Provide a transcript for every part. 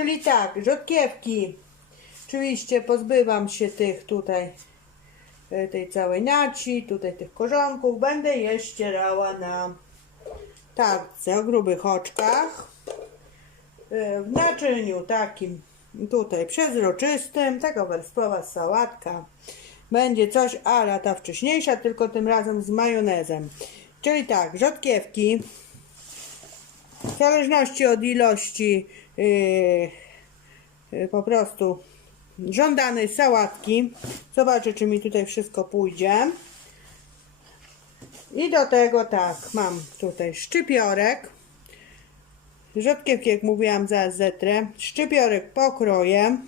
Czyli tak, rzodkiewki. Oczywiście pozbywam się tych tutaj, e, tej całej naci, tutaj tych korzonków. Będę je ścierała na tarce o grubych oczkach. E, W naczyniu takim tutaj przezroczystym, taka warstwowa sałatka. Będzie coś ala ta wcześniejsza, tylko tym razem z majonezem. Czyli tak, rzodkiewki w zależności od ilości yy, po prostu żądanej sałatki. Zobaczę, czy mi tutaj wszystko pójdzie. I do tego tak, mam tutaj szczypiorek. Rzodkiewki, jak mówiłam, za zetrę. Szczypiorek pokroję.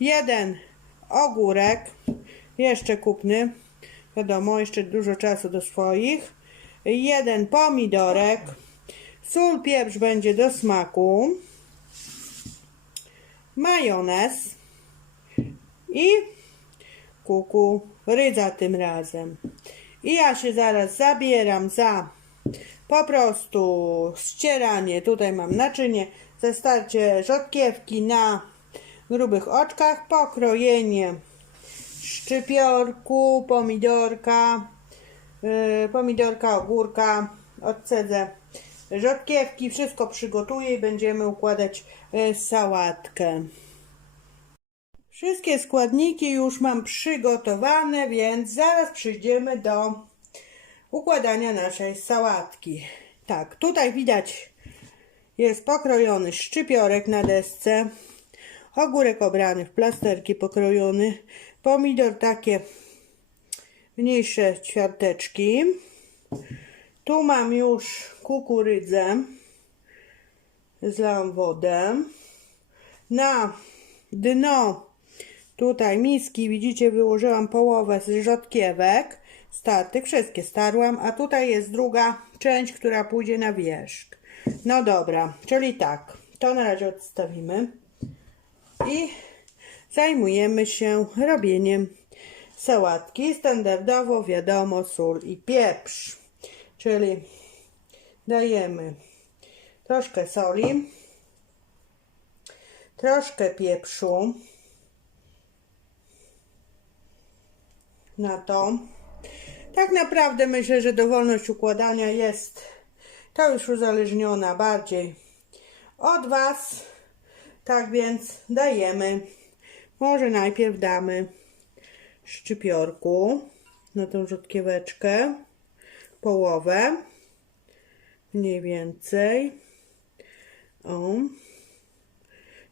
Jeden ogórek. Jeszcze kupny. Wiadomo, jeszcze dużo czasu do swoich. Jeden pomidorek. Sól, pieprz będzie do smaku. Majonez. I kukurydza tym razem. I ja się zaraz zabieram za po prostu ścieranie. Tutaj mam naczynie, zestarcie rzodkiewki na grubych oczkach, pokrojenie szczypiorku, pomidorka, yy, pomidorka, ogórka, odcedzę rzodkiewki, wszystko przygotuję i będziemy układać yy, sałatkę. Wszystkie składniki już mam przygotowane, więc zaraz przejdziemy do układania naszej sałatki. Tak, tutaj widać jest pokrojony szczypiorek na desce, ogórek obrany w plasterki pokrojony, pomidor takie mniejsze ćwiarteczki. Tu mam już kukurydzę, zlałam wodę. Na dno Tutaj miski, widzicie, wyłożyłam połowę z rzodkiewek startych, wszystkie starłam, a tutaj jest druga część, która pójdzie na wierzch. No dobra, czyli tak, to na razie odstawimy i zajmujemy się robieniem sałatki. Standardowo wiadomo sól i pieprz, czyli dajemy troszkę soli, troszkę pieprzu, na to. Tak naprawdę myślę, że dowolność układania jest to już uzależniona bardziej od Was. Tak więc dajemy. Może najpierw damy szczypiorku na tą rzodkieweczkę. Połowę. Mniej więcej. O.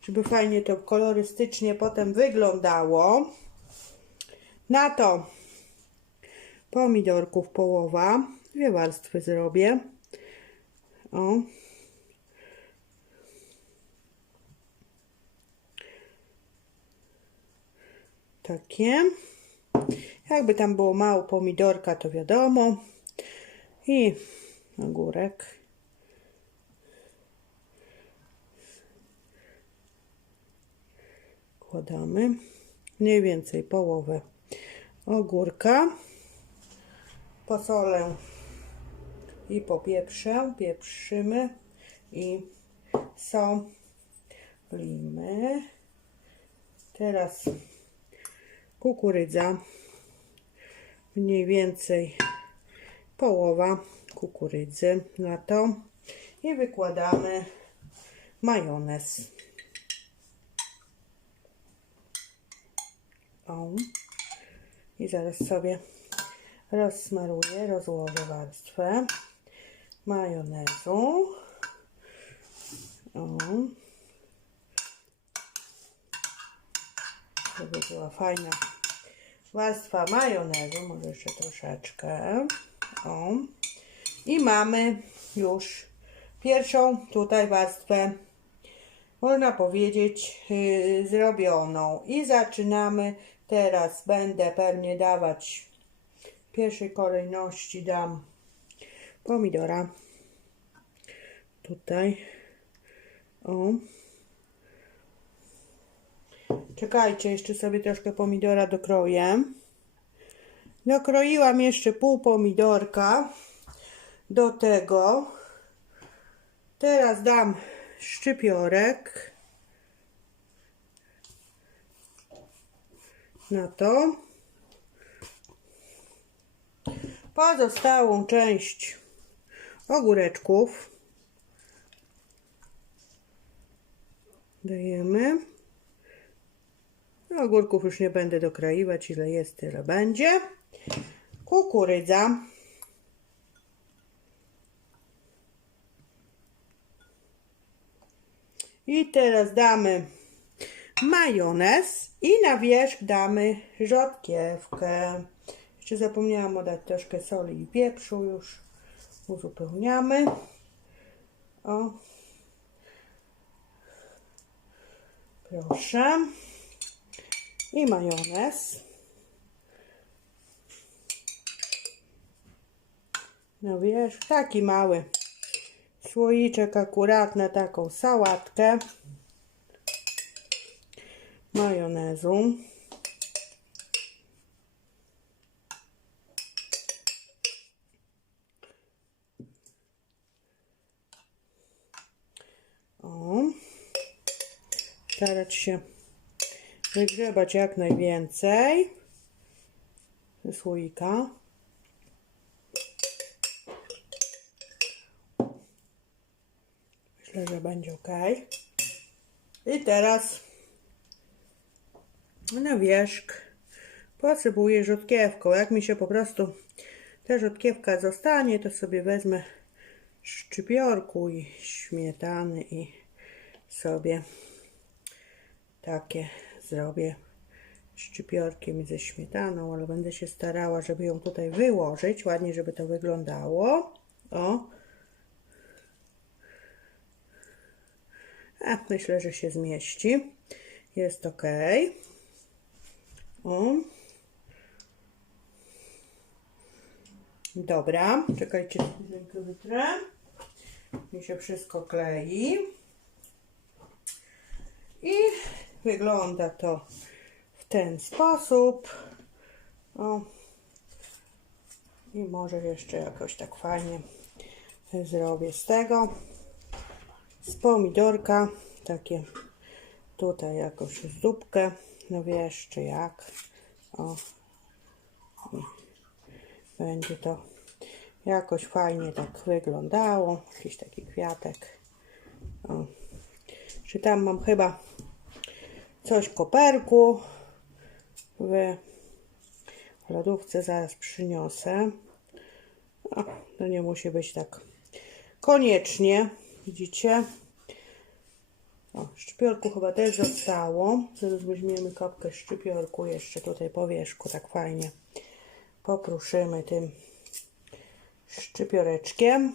Żeby fajnie to kolorystycznie potem wyglądało. Na to pomidorków połowa. Dwie warstwy zrobię. O. Takie. Jakby tam było mało pomidorka, to wiadomo. I ogórek. Kładamy mniej więcej połowę ogórka, posolę i popieprzę, pieprzymy i solimy. Teraz kukurydza, mniej więcej połowa kukurydzy na to i wykładamy majonez. O. I zaraz sobie rozsmaruję, rozłożę warstwę majonezu. O. Żeby była fajna warstwa majonezu, może jeszcze troszeczkę. O. I mamy już pierwszą tutaj warstwę, można powiedzieć, yy, zrobioną. I zaczynamy Teraz będę pewnie dawać w pierwszej kolejności dam pomidora. Tutaj. O. Czekajcie, jeszcze sobie troszkę pomidora dokroję. Nakroiłam jeszcze pół pomidorka do tego. Teraz dam szczypiorek na to. Pozostałą część ogóreczków dajemy. Ogórków już nie będę dokroiwać, ile jest, tyle będzie. Kukurydza. I teraz damy majonez i na wierzch damy rzodkiewkę. Jeszcze zapomniałam dodać troszkę soli i pieprzu już. Uzupełniamy. O. Proszę. I majonez. Na wierzch taki mały słoiczek akurat na taką sałatkę majonezu. O. Się wygrzebać jak najwięcej ze słoika. Myślę, że będzie ok. I teraz na wierzch posypuję rzodkiewką. Jak mi się po prostu ta rzodkiewka zostanie, to sobie wezmę szczypiorku i śmietany i sobie takie zrobię szczypiorkiem i ze śmietaną, ale będę się starała, żeby ją tutaj wyłożyć, ładnie, żeby to wyglądało. O. A, myślę, że się zmieści. Jest ok. O. Dobra, czekajcie, rękę wytrę. Mi się wszystko klei. I wygląda to w ten sposób. O. I może jeszcze jakoś tak fajnie zrobię z tego. Z pomidorka. Takie tutaj jakąś zupkę. No wiesz, czy jak. O. Będzie to jakoś fajnie tak wyglądało. Jakiś taki kwiatek. O. Czy tam mam chyba coś koperku w lodówce zaraz przyniosę. O, to nie musi być tak koniecznie, widzicie? O, szczypiorku chyba też zostało. Zaraz weźmiemy kapkę szczypiorku jeszcze tutaj po wierzchu, tak fajnie popruszymy tym szczypioreczkiem.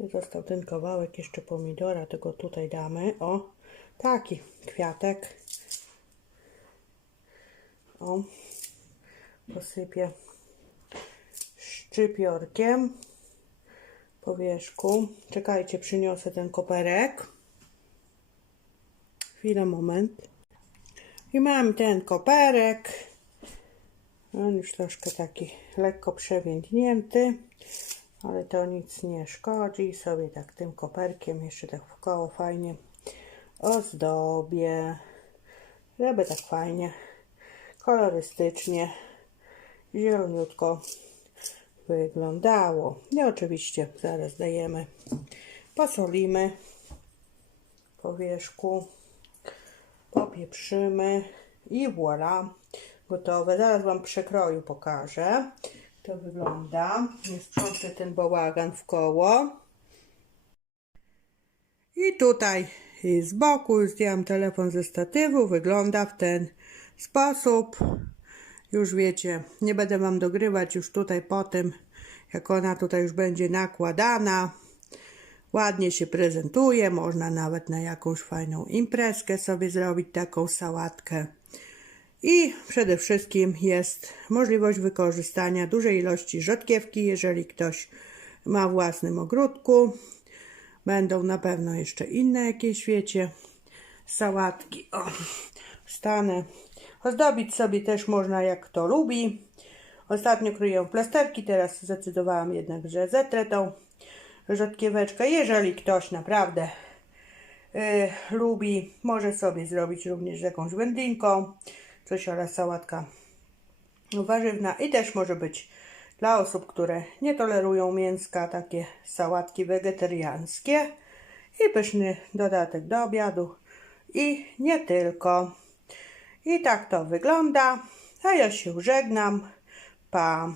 Został ten kawałek jeszcze pomidora, tego tutaj damy. O, taki kwiatek. O, posypię szczypiorkiem po wierzchu. Czekajcie, przyniosę ten koperek. Chwilę, moment. I mam ten koperek. On już troszkę taki lekko przewiędnięty, ale to nic nie szkodzi. Sobie tak tym koperkiem jeszcze tak w koło fajnie ozdobię, żeby tak fajnie, kolorystycznie, zieloniutko wyglądało. I oczywiście zaraz dajemy, posolimy po wierzchu, popieprzymy i voilà, gotowe. Zaraz Wam przekroju pokażę. To wygląda. Nie sprzączę ten bałagan w koło. I tutaj z boku zdjęłam telefon ze statywu. Wygląda w ten sposób. Już wiecie, nie będę Wam dogrywać już tutaj po tym, jak ona tutaj już będzie nakładana. Ładnie się prezentuje, można nawet na jakąś fajną imprezkę sobie zrobić taką sałatkę. I przede wszystkim jest możliwość wykorzystania dużej ilości rzodkiewki, jeżeli ktoś ma własnym ogródku. Będą na pewno jeszcze inne jakieś, wiecie, sałatki. O, stanę. Ozdobić sobie też można jak kto lubi. Ostatnio kryję plasterki, teraz zdecydowałam jednak, że zetrę tą rzodkieweczkę. Jeżeli ktoś naprawdę y, lubi, może sobie zrobić również jakąś wędlinką, coś oraz sałatka warzywna i też może być dla osób, które nie tolerują mięska, takie sałatki wegetariańskie i pyszny dodatek do obiadu i nie tylko. I tak to wygląda, a ja się żegnam. Pa!